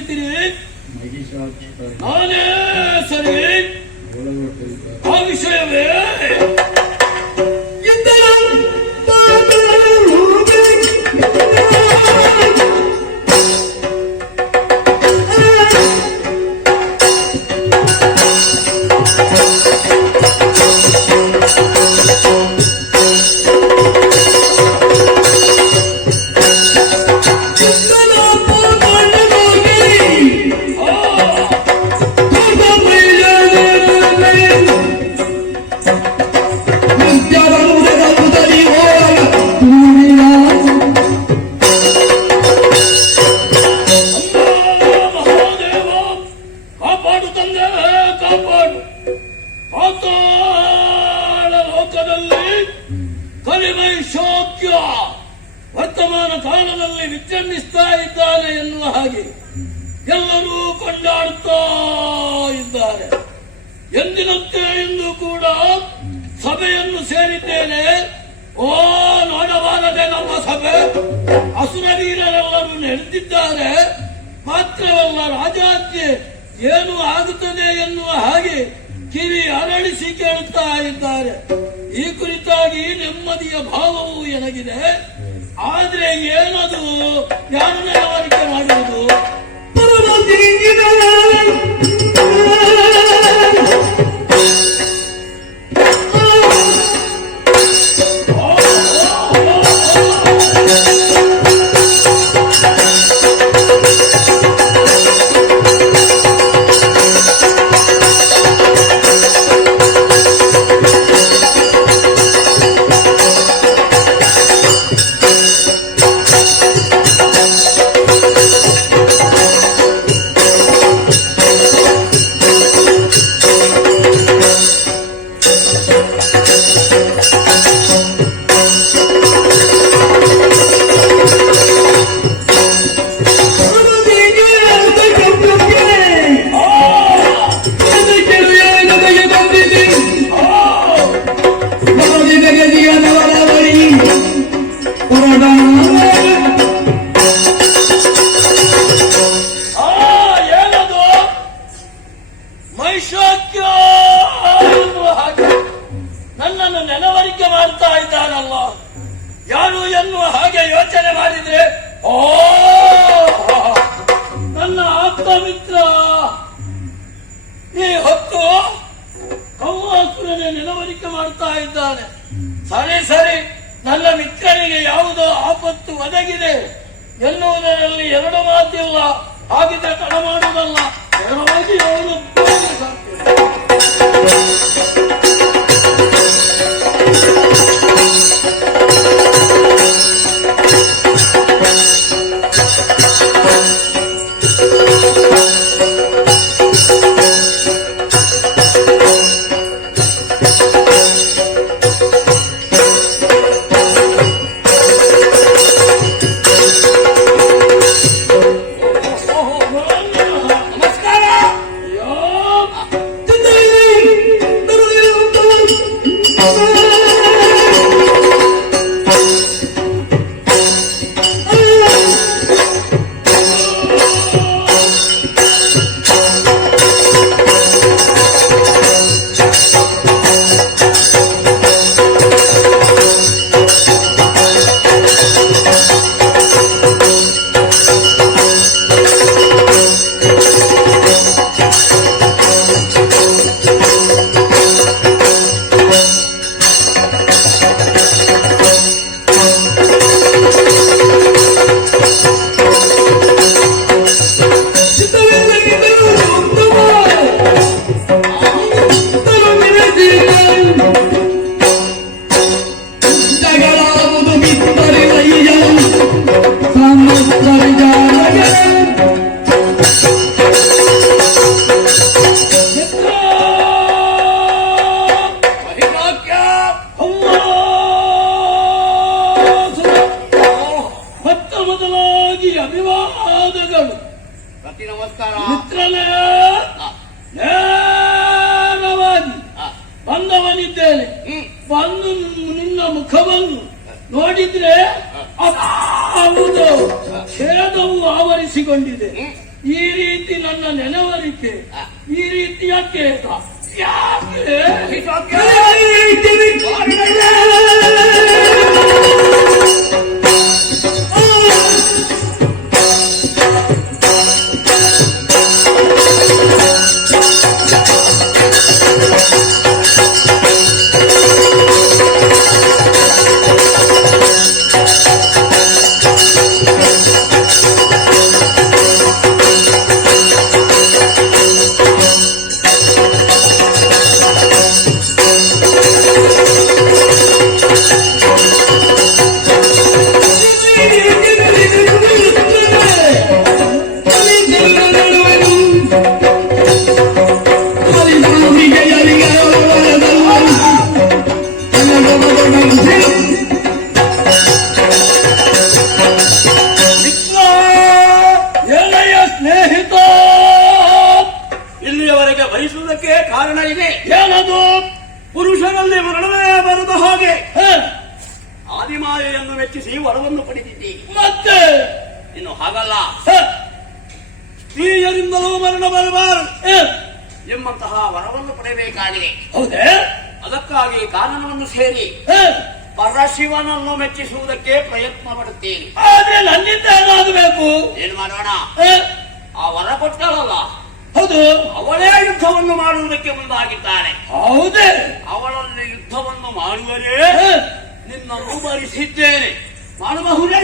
ಕರೀತೀರಿ? ನಾನೇ ಸರಿ. ಆ ವಿಷಯವೇ ವರ್ತಮಾನ ಕಾಲದಲ್ಲಿ ವಿಜೃಂಭಿಸ್ತಾ ಇದ್ದಾನೆ ಎನ್ನುವ ಹಾಗೆ ಎಲ್ಲರೂ ಕೊಂಡಾಡುತ್ತಾ ಇದ್ದಾರೆ. ಎಂದಿನಂತೆ ಎಂದು ಕೂಡ ಸಭೆಯನ್ನು ಸೇರಿದ್ದೇನೆ. ಓ ನೋಡಬಾರದೆ ನಮ್ಮ ಸಭೆ. ಅಸುರ ವೀರರೆಲ್ಲರೂ ನೆರೆದಿದ್ದಾರೆ. ಮಾತ್ರವಲ್ಲ, ರಾಜಾಜ್ಞೆ ಏನು ಆಗುತ್ತದೆ ಎನ್ನುವ ಹಾಗೆ ಕಿವಿ ಅರಳಿಸಿ ಕೇಳುತ್ತಾ ಇದ್ದಾರೆ. ಈ ಕುರಿತಾಗಿ ನೆಮ್ಮದಿಯ ಭಾವವು ಎನಗಿದೆ. ಆದ್ರೆ ಏನದು, ಯಾರು ನೆರವರಿಕೆ ಮಾಡುವುದು? ನನ್ನನ್ನು ನೆನವರಿಕೆ ಮಾಡ್ತಾ ಇದ್ದಾರಲ್ಲ, ಯಾರು ಎನ್ನುವ ಹಾಗೆ ಯೋಚನೆ ಮಾಡಿದ್ರೆ ಓ ನನ್ನ ಆಪ್ತ ಮಿತ್ರ ಈ ಹೊತ್ತು ಕೌವಾಸುರನೇ ನೆನವರಿಕೆ ಮಾಡ್ತಾ ಇದ್ದಾನೆ. ಸರಿ ಸರಿ, ನನ್ನ ಮಿತ್ರನಿಗೆ ಯಾವುದೋ ಆಪತ್ತು ಒದಗಿದೆ ಎನ್ನುವುದರಲ್ಲಿ ಎರಡು ಮಾತಿಲ್ಲ. ಹಾಗಿದ್ರೆ ತಡ ಮಾಡುವುದಲ್ಲ, ನೇರವಾಗಿ ಅವನು ನನ್ನ ನೆನವರಿಕೆ ಈ ರೀತಿ ಯಾಕೆ ಯಾಕೆ ಕಾರಣ ಇದೆ. ಏನದು? ಪುರುಷರಲ್ಲಿ ಮರಣವೇ ಬರದ ಹಾಗೆ ಆದಿಮಾಯೆಯನ್ನು ಮೆಚ್ಚಿಸಿ ವರವನ್ನು ಪಡೆದಿದ್ದೀರಿ. ಮತ್ತೆ ಇನ್ನು ಹಾಗಲ್ಲ, ಸ್ತ್ರೀಯರಿಂದಲೂ ಮರಣ ಬರಬಾರದು ಎಂಬಂತಹ ವರವನ್ನು ಪಡೆಯಬೇಕಾಗಿದೆ. ಹೌದೇ? ಅದಕ್ಕಾಗಿ ಕಾನನವನ್ನು ಸೇರಿ ಪರಶಿವನನ್ನು ಮೆಚ್ಚಿಸುವುದಕ್ಕೆ ಪ್ರಯತ್ನ ಪಡುತ್ತೇನೆ. ಆದ್ರೆ ನನ್ನಿಂದ ಏನಾಗಬೇಕು? ಏನ್ ಮಾಡೋಣ? ಆ ವರ ಕೊಟ್ಟಳಲ್ಲ, ಹೌದು, ಅವಳೇ ಯುದ್ಧವನ್ನು ಮಾಡುವುದಕ್ಕೆ ಮುಂದಾಗಿದ್ದಾಳೆ. ಹೌದೇ? ಅವಳಲ್ಲಿ ಯುದ್ಧವನ್ನು ಮಾಡುವರೇ ನಿನ್ನನ್ನು ಭರಿಸಿದ್ದೇನೆ. ಮಾಡಬಹುದೇ?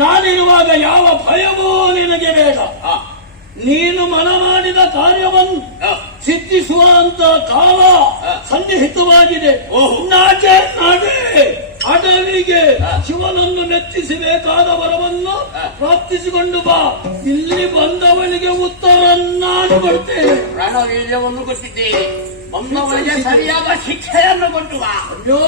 ನಾನಿರುವಾಗ ಯಾವ ಭಯವೂ ನಿನಗೆ ಬೇಡ. ನೀನು ಮನ ಮಾಡಿದ ಕಾರ್ಯವನ್ನು ಸಿದ್ಧಿಸುವಂತ ಕಾಲ ಸನ್ನಿಹಿತವಾಗಿದೆ. ನಾಚೆ ನಡೆ ಅಡವಿಗೆ ಶಿವನನ್ನು ಮೆಚ್ಚಿಸಬೇಕಾದ ವರವನ್ನು ಪ್ರಾರ್ಥಿಸಿಕೊಂಡು ಬಾ. ಇಲ್ಲಿ ಬಂದವಳಿಗೆ ಉತ್ತರ ನಾನು ಕೊಡ್ತೇನೆ. ರಣವೀರ್ಯವನ್ನು ಕೊಟ್ಟಿದ್ದೇನೆ. ಬಂದವಳಿಗೆ ಸರಿಯಾದ ಶಿಕ್ಷೆಯನ್ನು ಕೊಟ್ಟು ಬಾ. ಅಯ್ಯೋ,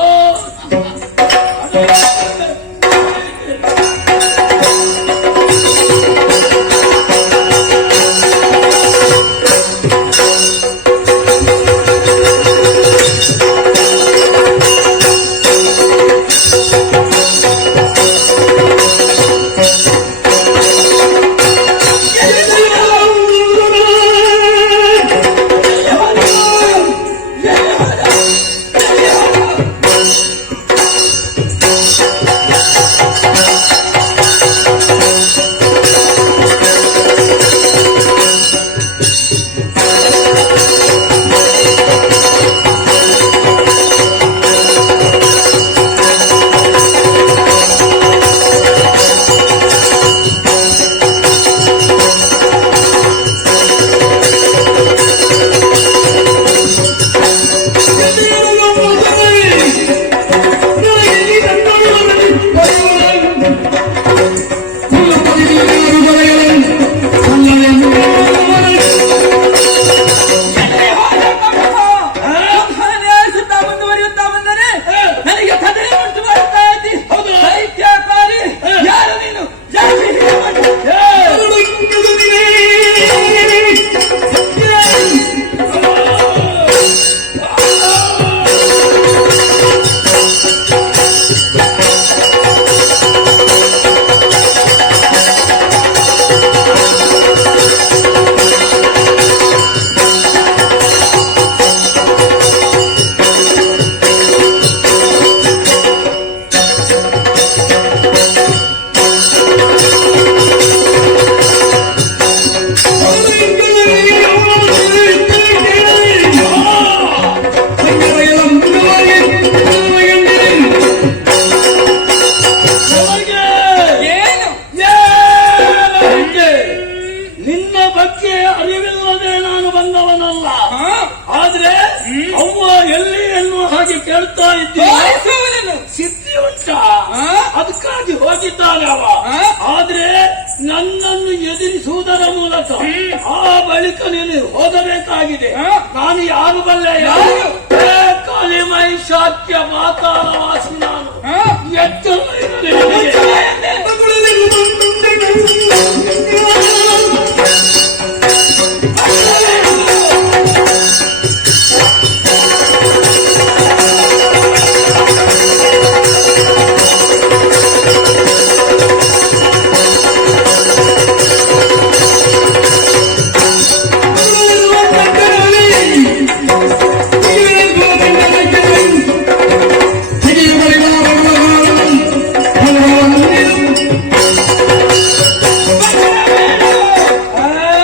ತಿಳಿಸುವುದರ ಮೂಲಕ ಆ ಬಳಿಕ ನೀನು ಹೋಗಬೇಕಾಗಿದೆ. ನಾನು ಯಾರು ಬಲ್ಲೆ? ಯಾರು? ಕಾಲಿಮೈ ಶಾಕ್ಯ ಮಾತಾಡವಾಸಿ ನಾನು. ಎಚ್ಚರ ಇರಲಿ ನಿನಗೆ.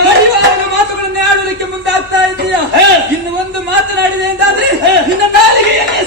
ಪರಿವಾರದ ಮಾತುಗಳನ್ನು ಆಡಲಿಕ್ಕೆ ಮುಂದಾಗ್ತಾ ಇದೆಯಾ? ಇನ್ನು ಒಂದು ಮಾತನಾಡಿದೆ ಎಂದಾದ್ರೆ ನಿನ್ನ ನಾಲಿಗೆಯಲ್ಲಿ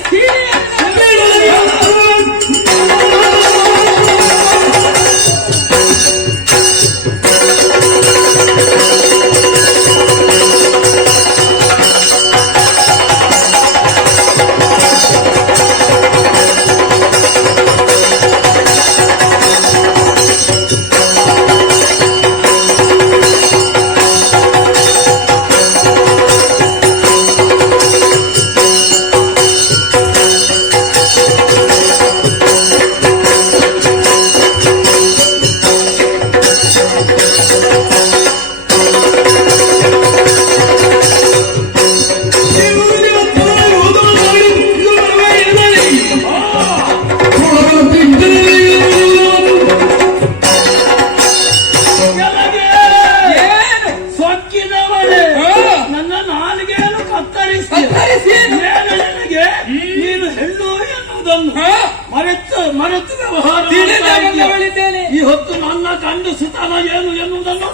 ಸೊಕ್ಕಿದವಳೆ ನನ್ನ ನಾಲಿಗೆಯನ್ನು ಕತ್ತರಿಸಿ ನನಗೆ ನೀನು ಹೆಣ್ಣು ಎನ್ನುವುದನ್ನು ಮರೆತು ವ್ಯವಹಾರ ತಿಳಿದೇನೆ. ಈ ಹೊತ್ತು ನನ್ನ ಗಂಡು ಸುತನ ಏನು ಎನ್ನುವುದನ್ನು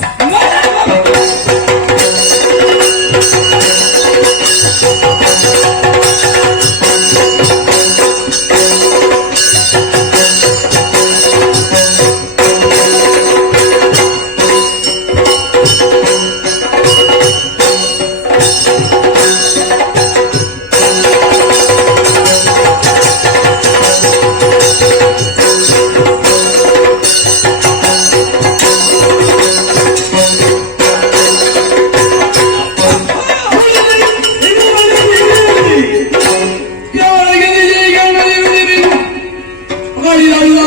Ay,